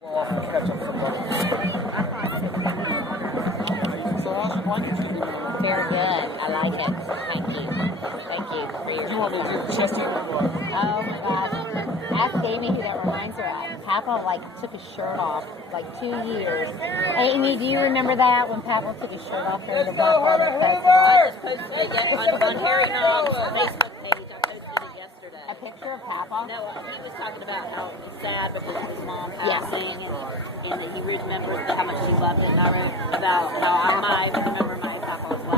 Well, I'll catch up somebody. So how's your blanket treatment going? Very good. I like it. Thank you. Thank you for your. Do you want me to do chest or what? Oh my gosh. Ask Amy who that reminds her of. Papa took his shirt off 2 years. Amy, do you remember that when Papa took his shirt off during the Black Water Festival? I just posted it on Harry Nobb's Facebook page. I posted it yesterday. A picture of Papa? No, he was talking about how it's sad because of his mom passing and that he remembered how much he loved it. And I wrote about how I remember my Papa's last